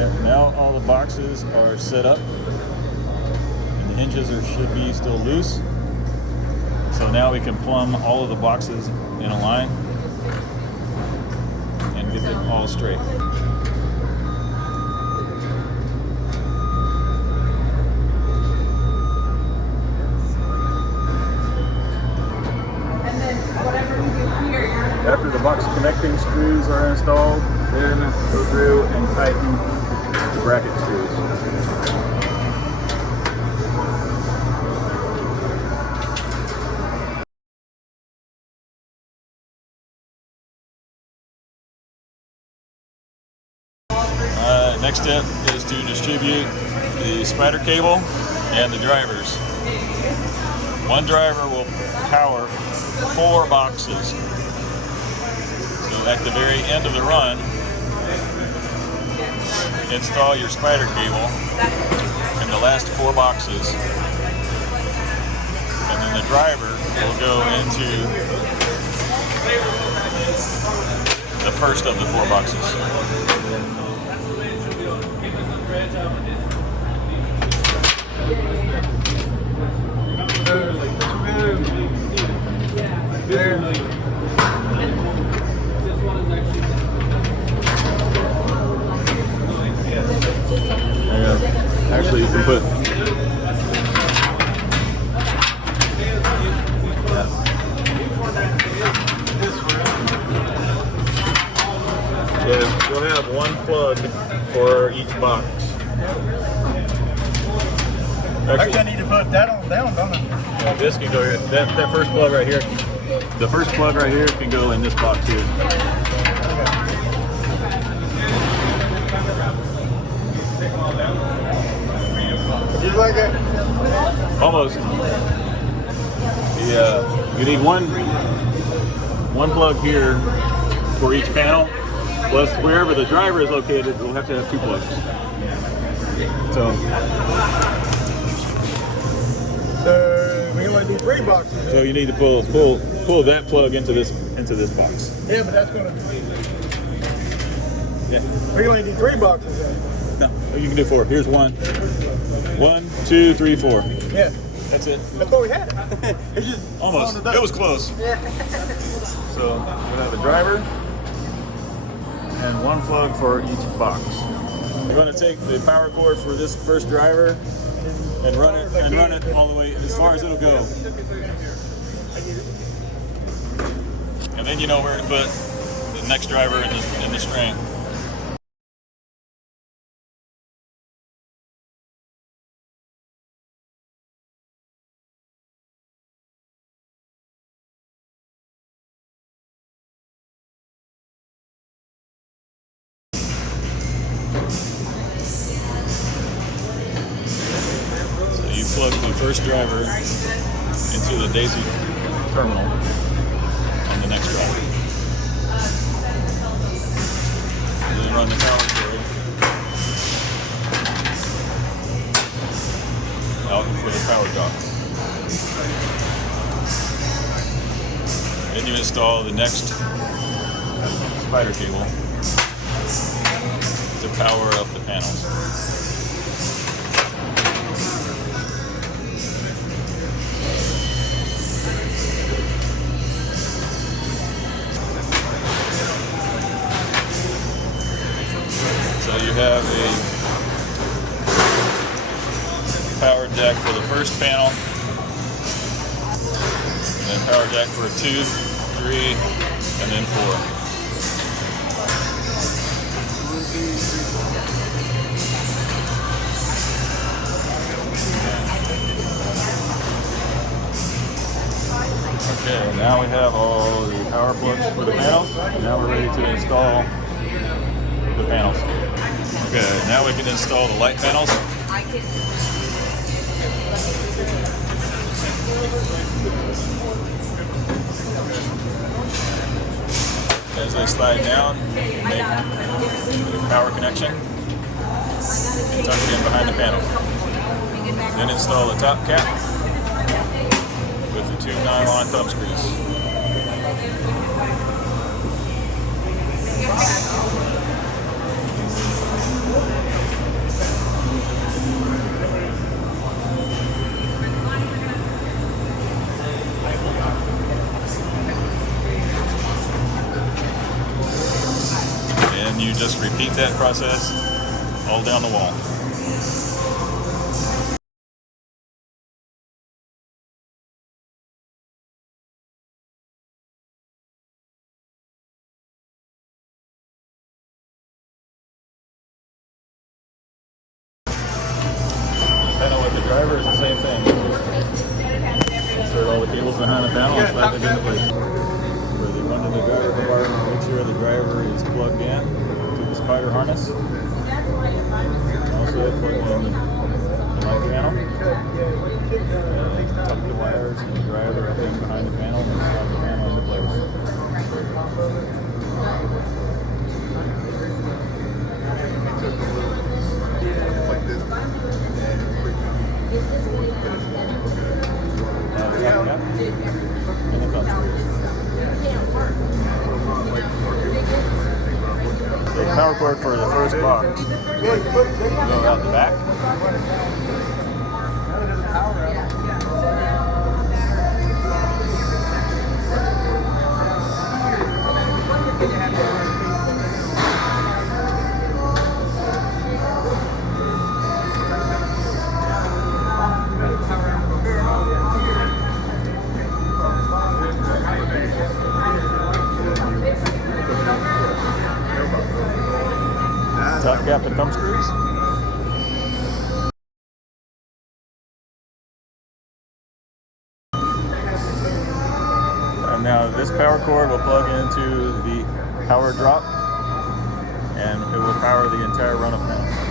Okay, now all the boxes are set up and the hinges should be still loose. So now we can plumb all of the boxes in a line and get them all straight. After the box connecting screws are installed, then go through and tighten the bracket screws. Next step is to distribute the spider cable and the drivers. One driver will power 4 boxes. So at the very end of the run, install your spider cable in the last 4 boxes, and then the driver will go into the first of the 4 boxes. Actually, you can put you'll have 1 plug for each box. Actually, I need to put that on down, don't I? Yeah, this can go here. That first plug right here. The first plug right here can go in this box here. You like it? Almost. Yeah. You need one plug here for each panel. Plus, wherever the driver is located, we'll have to have 2 plugs. So we only do 3 boxes. So you need to pull that plug into this box. Yeah, but that's gonna. Yeah. We only do 3 boxes. Then. No, you can do 4. Here's 1. 1, 2, 3, 4. Yeah. That's it. That's what we had. It's just Almost. It was close. Yeah. So we'll have a driver and 1 plug for each box. We're going to take the power cord for this first driver and run it all the way as far as it'll go. And then you know where to put the next driver in the string. Plug the first driver into the daisy terminal on the next driver. And then run the power cord out for the power dock. Then you install the next spider cable to power up the panels. So you have a power jack for the first panel, and then power jack for 2, 3, and then 4. Okay, now we have all the power plugs for the panels. Now we're ready to install the panels. Okay, now we can install the light panels. As they slide down, make the power connection and tuck it in behind the panel. Then install the top cap with the 2 nylon thumb screws. and you just repeat that process all down the wall. Panel with the driver is the same thing. Insert all the cables behind the panel and slide them into place. For the run to the driver compartment, make sure the driver is plugged in to the spider harness. Also plug in the light panel. Tuck the wires and the driver up in behind the panel and slide the panel into place. Like this. Top cap and the thumb screws. The power cord for the first box go out the back. Top cap and thumb screws. And now this power cord will plug into the power drop and it will power the entire run of panel.